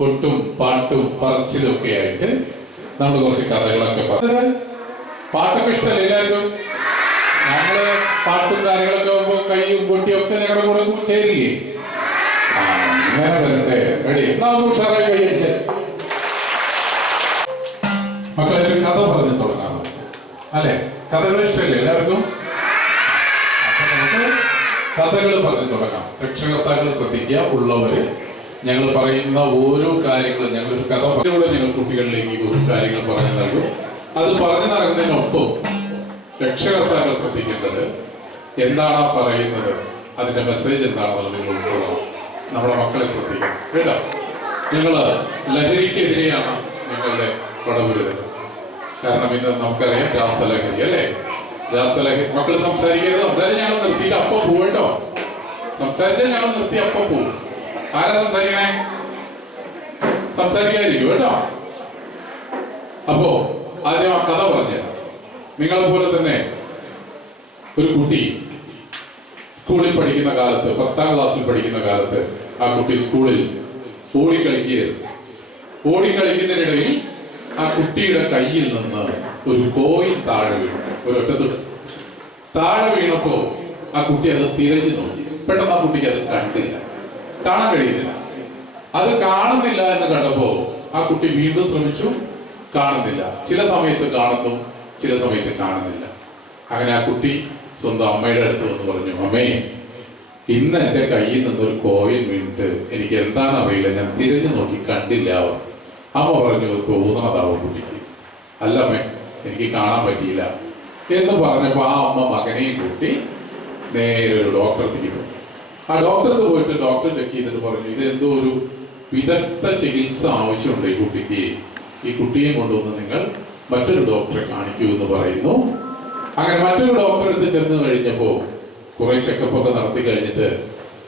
കൊട്ടും പാട്ടും പറച്ചിലും ഒക്കെ ആയിട്ട് നമ്മൾ കുറച്ച് കഥകളൊക്കെ പറഞ്ഞു. പാട്ടൊക്കെ ഇഷ്ടമല്ലേ എല്ലാവർക്കും? നമ്മള് പാട്ടും കാര്യങ്ങളൊക്കെ ആകുമ്പോ കൈയും കൊട്ടിയും ഒക്കെ ഞങ്ങളുടെ കൂടെ ചേരില്ലേ? അങ്ങനെ വരട്ടെ. റെഡി? ഉഷാറായി കൈയടിച്ച് മക്കളെ ഒരു കഥ പറഞ്ഞു തുടങ്ങാം അല്ലെ? കഥകൾ ഇഷ്ടമല്ലേ എല്ലാവർക്കും? അപ്പൊ നമുക്ക് കഥകൾ പറഞ്ഞു തുടങ്ങാം. രക്ഷകർത്താക്കൾ ശ്രദ്ധിക്കുക. ഉള്ളവര് ഞങ്ങൾ പറയുന്ന ഓരോ കാര്യങ്ങളും ഞങ്ങളൊരു കഥ പറഞ്ഞൂടെ ഞങ്ങൾ കുട്ടികളിലേക്ക് ഒരു കാര്യങ്ങൾ പറഞ്ഞു നൽകും. അത് പറഞ്ഞു നടക്കുന്നതിനൊപ്പം രക്ഷകർത്താക്കൾ ശ്രദ്ധിക്കേണ്ടത് എന്താണ് പറയുന്നത്, അതിന്റെ മെസ്സേജ് എന്താണെന്നുള്ളത് ഉൾക്കൊള്ളണം. നമ്മളെ മക്കളെ ശ്രദ്ധിക്കണം കേട്ടോ. ഞങ്ങള് ലഹരിക്കെതിരെയാണ് ഞങ്ങളുടെ പടപുരുത്. കാരണം ഇന്ന് നമുക്കറിയാം രാസലഹരി അല്ലേ? രാസലഹരി മക്കൾ സംസാരിക്കരുത്. സംസാരിച്ച് ഞങ്ങൾ നിർത്തിയിട്ട് അപ്പൊ പോവും കേട്ടോ. സംസാരിച്ചാൽ ഞങ്ങൾ നിർത്തി അപ്പൊ പോവും. ആരാ സംസാരിക്കണേ? സംസാരിക്കാതിരിക്കും കേട്ടോ. അപ്പോ ആദ്യം ആ കഥ പറഞ്ഞു. നിങ്ങളെ പോലെ തന്നെ ഒരു കുട്ടി സ്കൂളിൽ പഠിക്കുന്ന കാലത്ത്, 10ാം ക്ലാസ്സിൽ പഠിക്കുന്ന കാലത്ത് ആ കുട്ടി സ്കൂളിൽ ഓടിക്കളിക്കുകയായിരുന്നു. ഓടിക്കളിക്കുന്നതിനിടയിൽ ആ കുട്ടിയുടെ കയ്യിൽ നിന്ന് ഒരു കോയിൻ താഴെ വീണു. ഒരൊറ്റത്തുണ്ട് താഴെ വീണപ്പോ ആ കുട്ടി അത് തിരഞ്ഞു നോക്കി. പെട്ടെന്ന് ആ കുട്ടിക്ക് അത് കണ്ടില്ല, കാണാൻ കഴിയുന്നില്ല. അത് കാണുന്നില്ല എന്ന് കണ്ടപ്പോ ആ കുട്ടി വീണ്ടും ശ്രമിച്ചു, കാണുന്നില്ല. ചില സമയത്ത് കാണുന്നു, ചില സമയത്ത് കാണുന്നില്ല. അങ്ങനെ ആ കുട്ടി സ്വന്തം അമ്മയുടെ അടുത്ത് വന്ന് പറഞ്ഞു, അമ്മേ, ഇന്ന് എന്റെ കയ്യിൽ നിന്നൊരു കോയിൻ വീണിട്ട് എനിക്ക് എന്താണ് അറിയില്ല, ഞാൻ തിരഞ്ഞു നോക്കി കണ്ടില്ല. അമ്മ പറഞ്ഞു, തോന്നണതാവും കുട്ടിക്ക്. അല്ല അമ്മേ, എനിക്ക് കാണാൻ പറ്റിയില്ല എന്ന് പറഞ്ഞപ്പോ ആ അമ്മ മകനെയും കൂട്ടി നേരെ ഒരു ഡോക്ടറെത്തിക്ക് പോയി. ആ ഡോക്ടർക്ക് പോയിട്ട് ഡോക്ടർ ചെക്ക് ചെയ്തിട്ട് പറഞ്ഞു, ഇത് എന്തോ ഒരു വിദഗ്ധ ചികിത്സ ആവശ്യമുണ്ട് ഈ കുട്ടിക്ക്. ഈ കുട്ടിയെ കൊണ്ടുവന്ന് നിങ്ങൾ മറ്റൊരു ഡോക്ടറെ കാണിക്കൂ എന്ന് പറയുന്നു. അങ്ങനെ മറ്റൊരു ഡോക്ടറെ അടുത്ത് ചെന്ന് കഴിഞ്ഞപ്പോ കുറെ ചെക്കപ്പ് ഒക്കെ നടത്തി കഴിഞ്ഞിട്ട്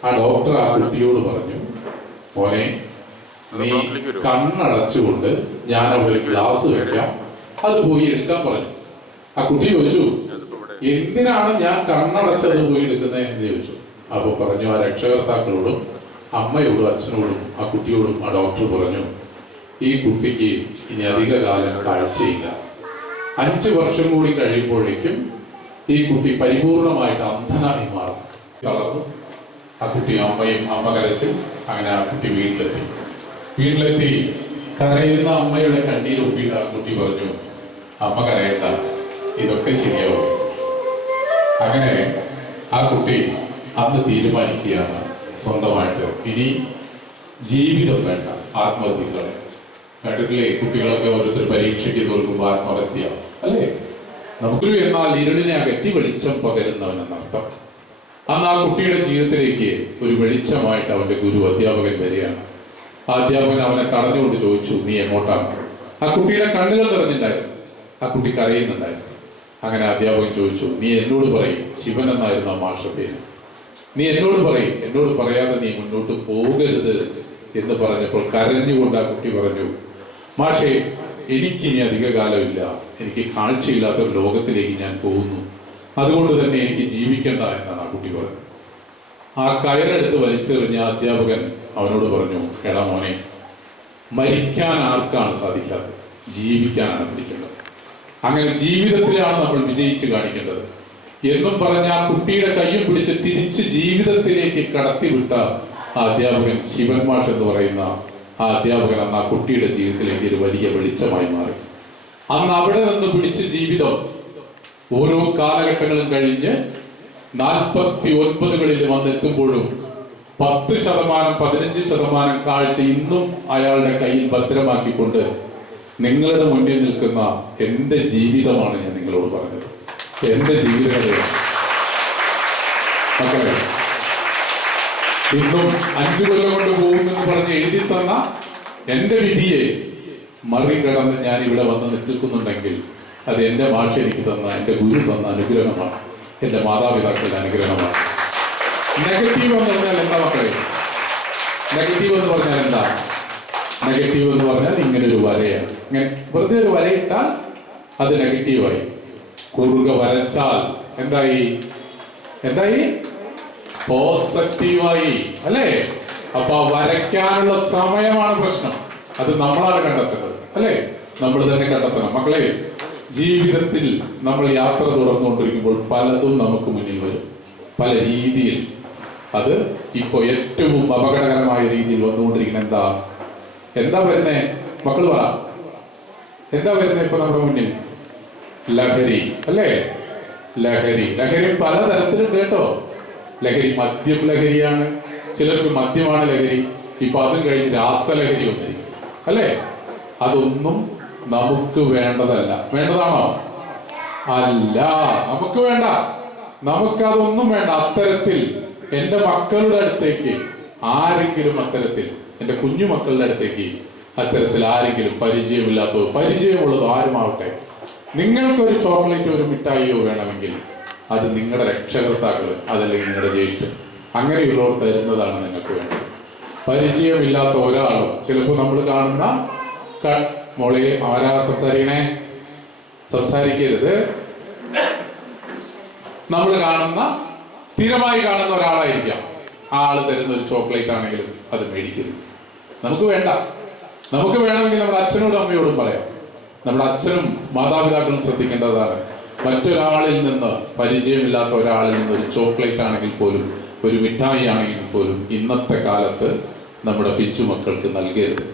ആ ഡോക്ടർ ആ കുട്ടിയോട് പറഞ്ഞു, മോനെ, നീ കണ്ണടച്ചുകൊണ്ട് ഞാൻ അവിടെ ഗ്ലാസ് വെക്കാം, അത് പോയി എടുക്കാൻ പറഞ്ഞു. ആ കുട്ടി ചോദിച്ചു, എന്തിനാണ് ഞാൻ കണ്ണടച്ചത് പോയി എടുക്കുന്നത് എന്ന് ചോദിച്ചു. അപ്പൊ പറഞ്ഞു, ആ രക്ഷകർത്താക്കളോടും അമ്മയോടും അച്ഛനോടും ആ കുട്ടിയോടും ആ ഡോക്ടർ പറഞ്ഞു, ഈ കുട്ടിക്ക് ഇനി അധിക കാലം കാഴ്ചയില്ല. 5 വർഷം കൂടി കഴിയുമ്പോഴേക്കും ഈ കുട്ടി പരിപൂർണമായിട്ട് അന്ധനായി മാറും. കളർന്നു. ആ കുട്ടി അമ്മ കരച്ചു. അങ്ങനെ ആ കുട്ടി വീട്ടിലെത്തി കരയുന്ന അമ്മയുടെ കണ്ണീരൊപ്പിയിട്ട് ആ കുട്ടി പറഞ്ഞു, അമ്മ കരയണ്ട, ഇതൊക്കെ ശരിയാവും. അങ്ങനെ ആ കുട്ടി അന്ന് തീരുമാനിക്കുകയാണ് സ്വന്തമായിട്ട് ഇനി ജീവിതം വേണ്ട, ആത്മഹത്യകളെ. കേട്ടിട്ടില്ലേ? കുട്ടികളൊക്കെ ഓരോരുത്തർ പരീക്ഷയ്ക്ക് തോൽക്കുമ്പോൾ ആത്മഹത്യ അല്ലേ? നമുക്കൊരു എന്നാൽ ഇരുളിനെ അകറ്റി വെളിച്ചം പകരുന്നവൻ എന്നർത്ഥം. അന്ന് ആ കുട്ടിയുടെ ജീവിതത്തിലേക്ക് ഒരു വെളിച്ചമായിട്ട് അവന്റെ ഗുരു അധ്യാപകൻ വരികയാണ്. ആ അധ്യാപകൻ അവനെ തടഞ്ഞുകൊണ്ട് ചോദിച്ചു, നീ എങ്ങോട്ടാണ്? ആ കുട്ടിയുടെ കണ്ണുകൾ നിറഞ്ഞിട്ടുണ്ടായിരുന്നു, ആ കുട്ടി കരയുന്നുണ്ടായിരുന്നു. അങ്ങനെ അധ്യാപകൻ ചോദിച്ചു, നീ എന്നോട് പറയും, ശിവൻ എന്നായിരുന്നു ആ മാഷ പേര്, നീ എന്നോട് പറയും, എന്നോട് പറയാതെ നീ മുന്നോട്ട് പോകരുത് എന്ന് പറഞ്ഞപ്പോൾ കരഞ്ഞുകൊണ്ട് ആ കുട്ടി പറഞ്ഞു, മാഷേ, എനിക്കിനി അധിക കാലമില്ല, എനിക്ക് കാഴ്ചയില്ലാത്ത ഒരു ലോകത്തിലേക്ക് ഞാൻ പോകുന്നു, അതുകൊണ്ട് തന്നെ എനിക്ക് ജീവിക്കേണ്ട എന്നാണ് ആ കുട്ടി പറഞ്ഞത്. ആ കയറെടുത്ത് വലിച്ചെറിഞ്ഞ അധ്യാപകൻ അവനോട് പറഞ്ഞു, എടാ മോനെ, മരിക്കാൻ ആർക്കാണ് സാധിക്കാത്തത്? ജീവിക്കാനാണ് പഠിക്കേണ്ടത്. അങ്ങനെ ജീവിതത്തിലാണ് നമ്മൾ വിജയിച്ച് കാണിക്കേണ്ടത് എന്നും പറഞ്ഞ ആ കുട്ടിയുടെ കയ്യും പിടിച്ച് തിരിച്ച് ജീവിതത്തിലേക്ക് കടത്തിവിട്ട ആ അധ്യാപകൻ ശിവൻ മാഷ് എന്ന് പറയുന്ന ആ അധ്യാപകൻ അന്ന് ആ കുട്ടിയുടെ ജീവിതത്തിലേക്ക് ഒരു വലിയ വെളിച്ചമായി മാറി. അന്ന് അവിടെ നിന്ന് പിടിച്ച് ജീവിതം ഓരോ കാലഘട്ടങ്ങളും കഴിഞ്ഞ് 49കളിൽ വന്നെത്തുമ്പോഴും 10%, 15% കാഴ്ച ഇന്നും അയാളുടെ കയ്യിൽ ഭദ്രമാക്കിക്കൊണ്ട് നിങ്ങളുടെ മുന്നിൽ നിൽക്കുന്ന എന്റെ ജീവിതമാണ് ഞാൻ നിങ്ങളോട് പറഞ്ഞത്. എന്റെ ജീവിതകഥയാണ് മക്കളെ. ഇന്നും 5 കൊല്ലം കൊണ്ട് പോകുമെന്ന് പറഞ്ഞ് എഴുതി തന്ന എന്റെ വിധിയെ മറികടന്ന് ഞാൻ ഇവിടെ വന്ന് നിൽക്കുന്നുണ്ടെങ്കിൽ അത് എന്റെ ഭാഷ എനിക്ക് തന്ന, എന്റെ ഗുരു തന്ന അനുഗ്രഹമാണ്, എന്റെ മാതാപിതാക്കളുടെ അനുഗ്രഹമാണ്. നെഗറ്റീവ് എന്ന് പറഞ്ഞാൽ എന്താ മക്കളെ? നെഗറ്റീവ് എന്ന് പറഞ്ഞാൽ എന്താ? നെഗറ്റീവ് എന്ന് പറഞ്ഞാൽ ഇങ്ങനെ ഒരു വരയാണ്. ഇങ്ങനെ വെറുതെ ഒരു വരയിട്ടാൽ അത് നെഗറ്റീവായി. കുറുക വരച്ചാൽ എന്തായി? പോസിറ്റീവായി അല്ലേ? അപ്പൊ വരയ്ക്കാനുള്ള സമയമാണ് പ്രശ്നം. അത് നമ്മളാണ് കണ്ടെത്തുന്നത്, അല്ലേ? നമ്മൾ തന്നെ കണ്ടെത്തണം. മക്കളെ, ജീവിതത്തിൽ നമ്മൾ യാത്ര തുടർന്നുകൊണ്ടിരിക്കുമ്പോൾ പലതും നമുക്ക് മുന്നിൽ വരും, പല രീതിയിൽ. അത് ഇപ്പൊ ഏറ്റവും അപകടകരമായ രീതിയിൽ വന്നുകൊണ്ടിരിക്കുന്ന എന്താ വരുന്നേ? മക്കൾ പറ, എന്താ വരുന്നേ ഇപ്പൊ നമ്മുടെ മുന്നിൽ? ലഹരി, അല്ലേ? ലഹരി പലതരത്തിലുണ്ട് കേട്ടോ. ലഹരി, മദ്യം ലഹരിയാണ്, ചിലർക്ക് മദ്യമാണ് ലഹരി. ഇപ്പൊ അതും കഴിഞ്ഞ് രാസലഹരി വന്നിരിക്കും, അല്ലേ? അതൊന്നും നമുക്ക് വേണ്ടതല്ല. വേണ്ടതാണോ? അല്ല, നമുക്ക് വേണ്ട. നമുക്കതൊന്നും വേണ്ട. അത്തരത്തിൽ എൻ്റെ മക്കളുടെ അടുത്തേക്ക് ആരെങ്കിലും, അത്തരത്തിൽ എൻ്റെ കുഞ്ഞു മക്കളുടെ അടുത്തേക്ക് അത്തരത്തിൽ ആരെങ്കിലും പരിചയമുള്ളതോ ആരുമാവട്ടെ, നിങ്ങൾക്കൊരു ചോക്ലേറ്റ്, ഒരു മിഠായിയോ വേണമെങ്കിൽ അത് നിങ്ങളുടെ രക്ഷകർത്താക്കള്, അതല്ലെങ്കിൽ നിങ്ങളുടെ ജ്യേഷ്ഠൻ, അങ്ങനെയുള്ളവർ തരുന്നതാണ് നിങ്ങൾക്ക് വേണ്ടത്. പരിചയമില്ലാത്ത ഒരാളും, ചിലപ്പോൾ നമ്മൾ കാണുന്ന മോളെ ആരാ സംസാരിക്കണേ, സംസാരിക്കരുത്. നമ്മൾ സ്ഥിരമായി കാണുന്ന ഒരാളായിരിക്കാം. ആ ആള് തരുന്ന ഒരു ചോക്ലേറ്റ് ആണെങ്കിലും അത് മേടിക്കരുത്. നമുക്ക് വേണ്ട. നമുക്ക് വേണമെങ്കിൽ നമ്മുടെ അച്ഛനോടും അമ്മയോടും പറയാം. നമ്മുടെ അച്ഛനും മാതാപിതാക്കളും ശ്രദ്ധിക്കേണ്ടതാണ്. മറ്റൊരാളിൽ നിന്ന്, പരിചയമില്ലാത്ത ഒരാളിൽ നിന്ന് ഒരു ചോക്ലേറ്റ് ആണെങ്കിൽ പോലും, ഒരു മിഠായി ആണെങ്കിൽ പോലും ഇന്നത്തെ കാലത്ത് നമ്മുടെ പിച്ചുമക്കൾക്ക് നൽകരുത്.